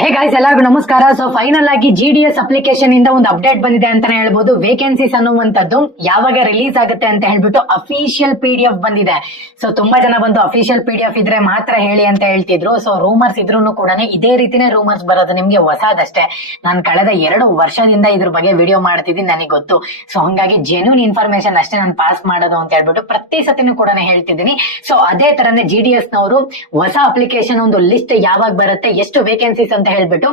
Hey guys, ಎಲ್ಲರಿಗೂ ನಮಸ್ಕಾರ. So final ಆಗಿ GDS ಅಪ್ಲಿಕೇಶನ್ ಇಂದ ಒಂದು ಅಪ್ಡೇಟ್ ಬಂದಿದೆ ಅಂತಾನೆ ಹೇಳ್ಬೋದು. ವೇಕೆನ್ಸೀಸ್ ಅನ್ನುವಂಥದ್ದು ಯಾವಾಗ ರಿಲೀಸ್ ಆಗುತ್ತೆ ಅಂತ ಹೇಳ್ಬಿಟ್ಟು ಅಫಿಷಿಯಲ್ PDF ಬಂದಿದೆ. ಸೊ ತುಂಬಾ ಜನ ಬಂದು ಅಫಿಷಿಯಲ್ PDF ಇದ್ರೆ ಮಾತ್ರ ಹೇಳಿ ಅಂತ ಹೇಳ್ತಿದ್ರು. ಸೊ ರೂಮರ್ಸ್ ಇದ್ರೂ ಕೂಡ ಇದೇ ರೀತಿನೇ ರೂಮರ್ಸ್ ಬರೋದು, ನಿಮ್ಗೆ ಹೊಸದಷ್ಟೇ. ನಾನು ಕಳೆದ 2 ವರ್ಷದಿಂದ ಇದ್ರ ಬಗ್ಗೆ ವಿಡಿಯೋ ಮಾಡ್ತಿದ್ದೀನಿ, ನನಗೆ ಗೊತ್ತು. ಸೊ ಹಂಗಾಗಿ ಜೆನ್ಯೂನ್ ಇನ್ಫಾರ್ಮೇಶನ್ ಅಷ್ಟೇ ನಾನು ಪಾಸ್ ಮಾಡೋದು ಅಂತ ಹೇಳ್ಬಿಟ್ಟು ಪ್ರತಿ ಸತಿನೂ ಕೂಡ ಹೇಳ್ತಿದ್ದೀನಿ. ಸೊ ಅದೇ ತರನೇ GDS ನವರು ಹೊಸ ಅಪ್ಲಿಕೇಶನ್ ಒಂದು ಲಿಸ್ಟ್ ಯಾವಾಗ ಬರುತ್ತೆ, ಎಷ್ಟು ವೇಕೆನ್ಸೀಸ್ ಅಂತ ಹೇಳ್ಬಿಟ್ಟು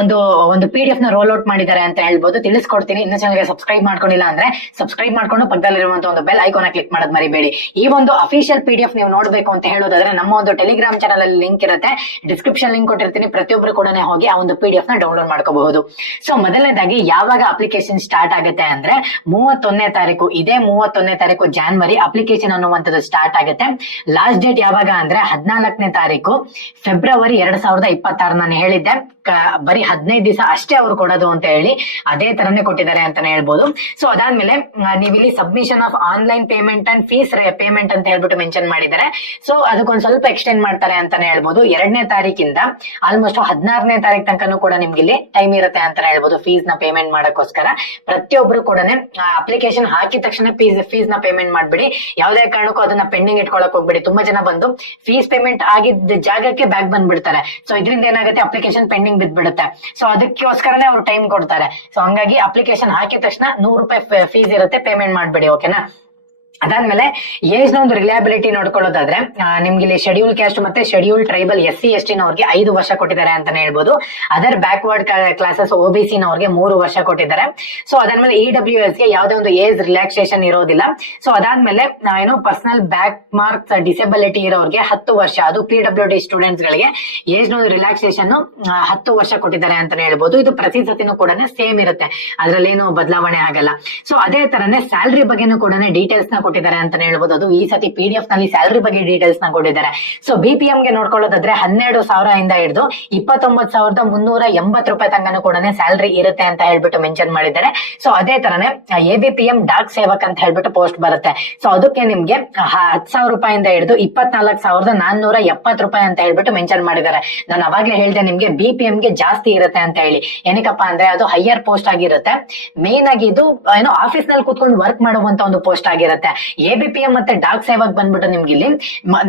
ಒಂದು PDF ನ ರೋಲ್ ಔಟ್ ಮಾಡಿದ್ದಾರೆ ಅಂತ ಹೇಳ್ಬೋದು. ತಿಳಿಸ್ಕೊಡ್ತೀನಿ. ಇನ್ನು ಚಾನಲ್ಗೆ ಸಬ್ಸ್ಕ್ರೈಬ್ ಮಾಡ್ಕೊಂಡಿಲ್ಲ ಅಂದ್ರೆ ಸಬ್ಸ್ಕ್ರೈಬ್ ಮಾಡ್ಕೊಂಡು ಪಕ್ಕದಲ್ಲಿರುವಂತಹ ಒಂದು ಬೆಲ್ ಐಕಾನ್ ಕ್ಲಿಕ್ ಮಾಡೋದು ಮರಿಬೇಡಿ. ಈ ಒಂದು ಅಫಿಷಿಯಲ್ PDF ನೀವು ನೋಡ್ಬೇಕು ಅಂತ ಹೇಳೋದಾದ್ರೆ ನಮ್ಮ ಒಂದು ಟೆಲಿಗ್ರಾಮ್ ಚಾನಲ್ ಅಲ್ಲಿ ಲಿಂಕ್ ಇರುತ್ತೆ, ಡಿಸ್ಕ್ರಿಪ್ಷನ್ ಲಿಂಕ್ ಕೊಟ್ಟಿರ್ತೀನಿ. ಪ್ರತಿಯೊಬ್ಬರು ಕೂಡ ಹೋಗಿ ಆ ಒಂದು PDF ನ ಡೌನ್ಲೋಡ್ ಮಾಡ್ಕೋಬಹುದು. ಸೊ ಮೊದಲನೇದಾಗಿ ಯಾವಾಗ ಅಪ್ಲಿಕೇಶನ್ ಸ್ಟಾರ್ಟ್ ಆಗುತ್ತೆ ಅಂದ್ರೆ 31ನೇ ತಾರೀಕು, ಇದೇ 31ನೇ ತಾರೀಕು ಜಾನ್ವರಿ ಅಪ್ಲಿಕೇಶನ್ ಅನ್ನುವಂಥದ್ದು ಸ್ಟಾರ್ಟ್ ಆಗುತ್ತೆ. ಲಾಸ್ಟ್ ಡೇಟ್ ಯಾವಾಗ ಅಂದ್ರೆ 14ನೇ ತಾರೀಕು ಫೆಬ್ರವರಿ 2026. ನಾನು ಹೇಳಿದ್ದೆ ಬರೀ 15 ದಿವಸ ಅಷ್ಟೇ ಅವ್ರು ಕೊಡೋದು ಅಂತ ಹೇಳಿ, ಅದೇ ತರನೇ ಕೊಟ್ಟಿದ್ದಾರೆ ಅಂತಾನೆ ಹೇಳ್ಬೋದು. ಸೊ ಅದಾದ್ಮೇಲೆ ನೀವು ಇಲ್ಲಿ submission of online payment and fees payment ಅಂತ ಹೇಳ್ಬಿಟ್ಟು ಮೆನ್ಷನ್ ಮಾಡಿದ್ದಾರೆ. ಸೊ ಅದಕ್ಕೊಂದು ಸ್ವಲ್ಪ ಎಕ್ಸ್ಟೆಂಡ್ ಮಾಡ್ತಾರೆ ಅಂತಾನೆ ಹೇಳ್ಬೋದು. 2ನೇ ತಾರೀಕಿಂದ ಆಲ್ಮೋಸ್ಟ್ 16ನೇ ತಾರೀಕು ತನಕನೂ ಕೂಡ ನಿಮ್ಗೆ ಇಲ್ಲಿ ಟೈಮ್ ಇರುತ್ತೆ ಅಂತಾನೆ ಹೇಳ್ಬೋದು ಫೀಸ್ ನ ಪೇಮೆಂಟ್ ಮಾಡಕ್ಕೋಸ್ಕರ. ಪ್ರತಿಯೊಬ್ರು ಕೂಡ ಅಪ್ಲಿಕೇಶನ್ ಹಾಕಿದ ತಕ್ಷಣ ಫೀಸ್ ನ ಪೇಮೆಂಟ್ ಮಾಡ್ಬಿಡಿ. ಯಾವುದೇ ಕಾರಣಕ್ಕೂ ಅದನ್ನ ಪೆಂಡಿಂಗ್ ಇಟ್ಕೊಳಕ್ ಹೋಗ್ಬಿಡಿ. ತುಂಬಾ ಜನ ಬಂದು ಫೀಸ್ ಪೇಮೆಂಟ್ ಆಗಿದ್ದ ಜಾಗಕ್ಕೆ ಬ್ಯಾಕ್ ಬಂದ್ಬಿಡ್ತಾರೆ. ಸೊ ಇದರಿಂದ ಏನಾಗುತ್ತೆ, ಅಪ್ಲಿಕೇಶನ್ ಪೆಂಡಿಂಗ್ ಬಿದ್ಬಿಡುತ್ತೆ. ಸೊ ಅದಕ್ಕೋಸ್ಕರನೇ ಅವ್ರು ಟೈಮ್ ಕೊಡ್ತಾರೆ. ಸೊ ಹಂಗಾಗಿ ಅಪ್ಲಿಕೇಶನ್ ಹಾಕಿದ ತಕ್ಷಣ 100 ರೂಪಾಯಿ ಫೀಸ್ ಇರುತ್ತೆ, ಪೇಮೆಂಟ್ ಮಾಡ್ಬಿಡಿ. ಓಕೆನಾ? ಅದಾದ್ಮೇಲೆ ಏಜ್ ನ ಒಂದು ರಿಲಯಬಿಲಿಟಿ ನೋಡ್ಕೊಳ್ಳೋದಾದ್ರೆ ನಿಮ್ಗೆ ಇಲ್ಲಿ ಶೆಡ್ಯೂಲ್ ಕ್ಯಾಸ್ಟ್ ಮತ್ತೆ ಶೆಡ್ಯೂಲ್ ಟ್ರೈಬಲ್ SC ST ನವ್ರಿಗೆ 5 ವರ್ಷ ಕೊಟ್ಟಿದ್ದಾರೆ ಅಂತಾನೆ ಹೇಳ್ಬೋದು. ಅದರ್ ಬ್ಯಾಕ್ವರ್ಡ್ ಕ್ಲಾಸಸ್ OBC ನವ್ರಿಗೆ 3 ವರ್ಷ ಕೊಟ್ಟಿದ್ದಾರೆ. ಸೊ ಅದಾದ್ಮೇಲೆ EWS ಗೆ ಯಾವುದೇ ಒಂದು ಏಜ್ ರಿಲ್ಯಾಕ್ಸೇಷನ್ ಇರೋದಿಲ್ಲ. ಸೊ ಅದಾದ್ಮೇಲೆ ಪರ್ಸನಲ್ ಬ್ಯಾಕ್ ಮಾರ್ಕ್ಸ್ ಡಿಸೆಬಿಲಿಟಿ ಇರೋರಿಗೆ 10 ವರ್ಷ, ಅದು PWD ಸ್ಟೂಡೆಂಟ್ಸ್ ಗಳಿಗೆ ಏಜ್ ನ ರಿಲ್ಯಾಕ್ಸೇಷನ್ 10 ವರ್ಷ ಕೊಟ್ಟಿದ್ದಾರೆ ಅಂತಾನೆ ಹೇಳ್ಬೋದು. ಇದು ಪ್ರತಿ ಸತಿನೂ ಕೂಡ ಸೇಮ್ ಇರುತ್ತೆ, ಅದ್ರಲ್ಲೇನು ಬದಲಾವಣೆ ಆಗಲ್ಲ. ಸೊ ಅದೇ ತರನೇ ಸ್ಯಾಲರಿ ಬಗ್ಗೆನೂ ಕೂಡ ಡೀಟೇಲ್ಸ್ ನ ಕೊಟ್ಟಿದ್ದಾರೆ ಅಂತಾನೆ ಹೇಳ್ಬೋದು. ಅದು ಈ ಸತಿ PDF ನಲ್ಲಿ ಸ್ಯಾಲರಿ ಬಗ್ಗೆ ಡೀಟೇಲ್ಸ್ ನ ಕೊಟ್ಟಿದ್ದಾರೆ. ಸೊ BPM ಗೆ ನೋಡ್ಕೊಳ್ಳೋದಾದ್ರೆ 12,000 ಇಂದ ಹಿಡಿದು 29,380 ರೂಪಾಯಿ ತನಕನೂ ಕೂಡ ಸ್ಯಾಲರಿ ಇರುತ್ತೆ ಅಂತ ಹೇಳ್ಬಿಟ್ಟು ಮೆನ್ಷನ್ ಮಾಡಿದ್ದಾರೆ. ಸೊ ಅದೇ ತರನೇ ABPM ಡಾಕ್ ಸೇವಕ್ ಅಂತ ಹೇಳ್ಬಿಟ್ಟು ಪೋಸ್ಟ್ ಬರುತ್ತೆ. ಸೊ ಅದಕ್ಕೆ ನಿಮ್ಗೆ 10,000 ರೂಪಾಯಿಂದ ಹಿಡಿದು 24,470 ರೂಪಾಯಿ ಅಂತ ಹೇಳ್ಬಿಟ್ಟು ಮೆನ್ಷನ್ ಮಾಡಿದ್ದಾರೆ. ನಾನು ಅವಾಗ್ಲೇ ಹೇಳ್ದೆ ನಿಮ್ಗೆ BPM ಗೆ ಜಾಸ್ತಿ ಇರುತ್ತೆ ಅಂತ ಹೇಳಿ. ಏನಕ್ಕಪ್ಪ ಅಂದ್ರೆ ಅದು ಹೈಯರ್ ಪೋಸ್ಟ್ ಆಗಿರುತ್ತೆ. ಮೇನ್ ಆಗಿ ಇದು ಆಫೀಸ್ ನಲ್ಲಿ ಕೂತ್ಕೊಂಡು ವರ್ಕ್ ಮಾಡುವಂತ ಒಂದು ಪೋಸ್ಟ್ ಆಗಿರುತ್ತೆ. ABPM ಮತ್ತೆ ಡಾಕ್ ಸೇವಕ್ ಬಂದ್ಬಿಟ್ಟು ನಿಮ್ಗೆ ಇಲ್ಲಿ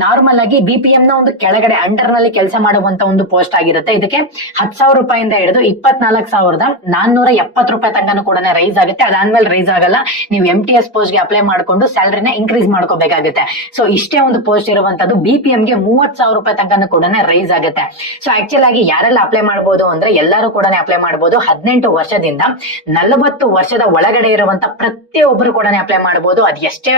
ನಾರ್ಮಲ್ ಆಗಿ BPM ನ ಒಂದು ಕೆಳಗಡೆ ಅಂಡರ್ ನಲ್ಲಿ ಕೆಲಸ ಮಾಡುವಂತ ಒಂದು ಪೋಸ್ಟ್ ಆಗಿರುತ್ತೆ. ಇದಕ್ಕೆ 10,000 ರೂಪಾಯಿಂದ ಹಿಡಿದು 24,470 ರೂಪಾಯಿ ತನಕನೂ ಕೂಡ ರೈಸ್ ಆಗುತ್ತೆ. ಅದಾದ್ಮೇಲೆ ರೈಸ್ ಆಗಲ್ಲ. ನೀವು MTS ಪೋಸ್ಟ್ ಗೆ ಅಪ್ಲೈ ಮಾಡ್ಕೊಂಡು ಸ್ಯಾಲರಿನ ಇನ್ಕ್ರೀಸ್ ಮಾಡ್ಕೋಬೇಕಾಗುತ್ತೆ. ಸೊ ಇಷ್ಟೇ ಒಂದು ಪೋಸ್ಟ್ ಇರುವಂತದ್ದು. BPM ಗೆ 30,000 ರೂಪಾಯಿ ತನಕನೂ ಕೂಡ ರೈಸ್ ಆಗುತ್ತೆ. ಸೊ ಆಕ್ಚುಲ್ ಆಗಿ ಯಾರೆಲ್ಲ ಅಪ್ಲೈ ಮಾಡಬಹುದು ಅಂದ್ರೆ ಎಲ್ಲರೂ ಕೂಡ ಅಪ್ಲೈ ಮಾಡಬಹುದು. 18 ವರ್ಷದಿಂದ 40 ವರ್ಷದ ಒಳಗಡೆ ಇರುವಂತ ಪ್ರತಿಯೊಬ್ಬರು ಕೂಡ ಅಪ್ಲೈ ಮಾಡಬಹುದು. ಅದ್ ಎಷ್ಟೇ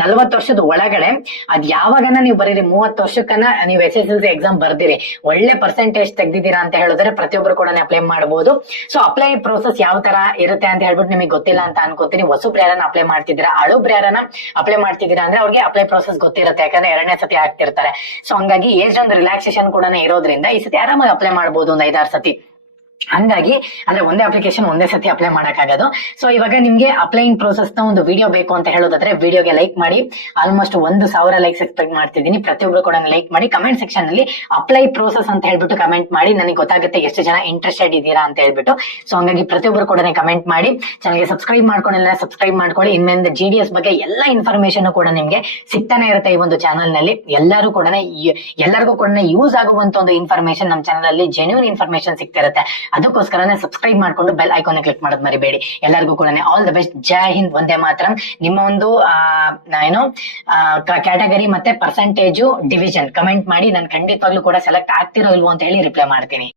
40 ವರ್ಷದ ಒಳಗಡೆ ಅದ್ ಯಾವಾಗನ ನೀವು ಬರೀರಿ, 30 ವರ್ಷಕ್ಕನ ನೀವು SSLC ಎಕ್ಸಾಮ್ ಬರ್ದಿರಿ, ಒಳ್ಳೆ ಪರ್ಸೆಂಟೇಜ್ ತೆಗ್ದಿದ್ದೀರಾ ಅಂತ ಹೇಳಿದ್ರೆ ಪ್ರತಿಯೊಬ್ಬರು ಕೂಡ ಅಪ್ಲೈ ಮಾಡಬಹುದು. ಸೊ ಅಪ್ಲೈ ಪ್ರೋಸೆಸ್ ಯಾವ ತರ ಇರುತ್ತೆ ಅಂತ ಹೇಳ್ಬಿಟ್ಟು ನಿಮಗೆ ಗೊತ್ತಿಲ್ಲ ಅಂತ ಅನ್ಕೋತೀನಿ. ಹೊಸಬ್ರು ಯಾರನ್ನ ಅಪ್ಲೈ ಮಾಡ್ತಿದ್ದೀರಾ, ಹಳಬ್ರು ಯಾರನ್ನ ಅಪ್ಲೈ ಮಾಡ್ತಿದ್ದೀರಾ ಅಂದ್ರೆ ಅವ್ರಿಗೆ ಅಪ್ಲೈ ಪ್ರೋಸೆಸ್ ಗೊತ್ತಿರುತ್ತೆ, ಯಾಕಂದ್ರೆ 2ನೇ ಸತಿ ಆಗ್ತಿರ್ತಾರೆ. ಸೊ ಹಂಗಾಗಿ ಏಜ್ ಒಂದು ರಿಲ್ಯಾಕ್ಸೇಷನ್ ಕೂಡ ಇರೋದ್ರಿಂದ ಈ ಸತಿ ಆರಾಮಾಗಿ ಅಪ್ಲೈ ಮಾಡಬಹುದು, ಒಂದು 5-6 ಸತಿ. ಹಂಗಾಗಿ ಅಂದ್ರೆ ಒಂದೇ ಅಪ್ಲಿಕೇಶನ್ ಒಂದೇ ಸತಿ ಅಪ್ಲೈ ಮಾಡಕ್ಕಾಗೋದು. ಸೊ ಇವಾಗ ನಿಮ್ಗೆ ಅಪ್ಲೈಯಿಂಗ್ ಪ್ರೋಸೆಸ್ ನ ಒಂದು ವಿಡಿಯೋ ಬೇಕು ಅಂತ ಹೇಳೋದಾದ್ರೆ ವಿಡಿಯೋಗೆ ಲೈಕ್ ಮಾಡಿ. ಆಲ್ಮೋಸ್ಟ್ 1,000 ಲೈಕ್ಸ್ ಎಕ್ಸ್ಪೆಕ್ಟ್ ಮಾಡ್ತಿದ್ದೀನಿ. ಪ್ರತಿಯೊಬ್ರು ಕೂಡ ಲೈಕ್ ಮಾಡಿ. ಕಮೆಂಟ್ ಸೆಕ್ಷನ್ ಅಲ್ಲಿ ಅಪ್ಲೈ ಪ್ರೋಸೆಸ್ ಅಂತ ಹೇಳ್ಬಿಟ್ಟು ಕಮೆಂಟ್ ಮಾಡಿ, ನನಗೆ ಗೊತ್ತಾಗುತ್ತೆ ಎಷ್ಟು ಜನ ಇಂಟ್ರೆಸ್ಟೆಡ್ ಇದ್ದೀರಾ ಅಂತ ಹೇಳ್ಬಿಟ್ಟು. ಸೊ ಹಂಗಾಗಿ ಪ್ರತಿಯೊಬ್ರು ಕೂಡ ಕಮೆಂಟ್ ಮಾಡಿ. ಚಾನಲ್ಗೆ ಸಬ್ಸ್ಕ್ರೈಬ್ ಮಾಡ್ಕೊಂಡಿಲ್ಲ ಸಬ್ಸ್ಕ್ರೈಬ್ ಮಾಡ್ಕೊಳ್ಳಿ. ಇನ್ಮೇಲೆ GDS ಬಗ್ಗೆ ಎಲ್ಲಾ ಇನ್ಫಾರ್ಮೇಶನ್ ಕೂಡ ನಿಮ್ಗೆ ಸಿಗ್ತಾನೆ ಇರುತ್ತೆ ಈ ಒಂದು ಚಾನಲ್ ನಲ್ಲಿ. ಎಲ್ಲರಿಗೂ ಕೂಡ ಯೂಸ್ ಆಗುವಂತ ಒಂದು ಇನ್ಫಾರ್ಮೇಶನ್ ನಮ್ಮ ಚಾನಲ್ ಅಲ್ಲಿ ಜೆನ್ಯೂನ್ ಇನ್ಫಾರ್ಮೇಶನ್ ಸಿಗ್ತಿರುತ್ತೆ. ಅದಕ್ಕೋಸ್ಕರನೇ ಸಬ್ಸ್ಕ್ರೈಬ್ ಮಾಡ್ಕೊಂಡು ಬೆಲ್ ಐಕಾನ್ ಕ್ಲಿಕ್ ಮಾಡೋದು ಮರಿಬೇಡಿ. ಎಲ್ಲರಿಗೂ ಕೂಡ ಆಲ್ ದ ಬೆಸ್ಟ್. ಜೈ ಹಿಂದ್, ವಂದೇ ಮಾತರಂ. ನಿಮ್ಮ ಒಂದು ಕ್ಯಾಟಗರಿ ಮತ್ತೆ ಪರ್ಸೆಂಟೇಜು ಡಿವಿಷನ್ ಕಮೆಂಟ್ ಮಾಡಿ. ನಾನು ಖಂಡಿತವಾಗ್ಲೂ ಕೂಡ ಸೆಲೆಕ್ಟ್ ಆಗ್ತಿರೋ ಇಲ್ವೋ ಅಂತ ಹೇಳಿ ರಿಪ್ಲೈ ಮಾಡ್ತೀನಿ.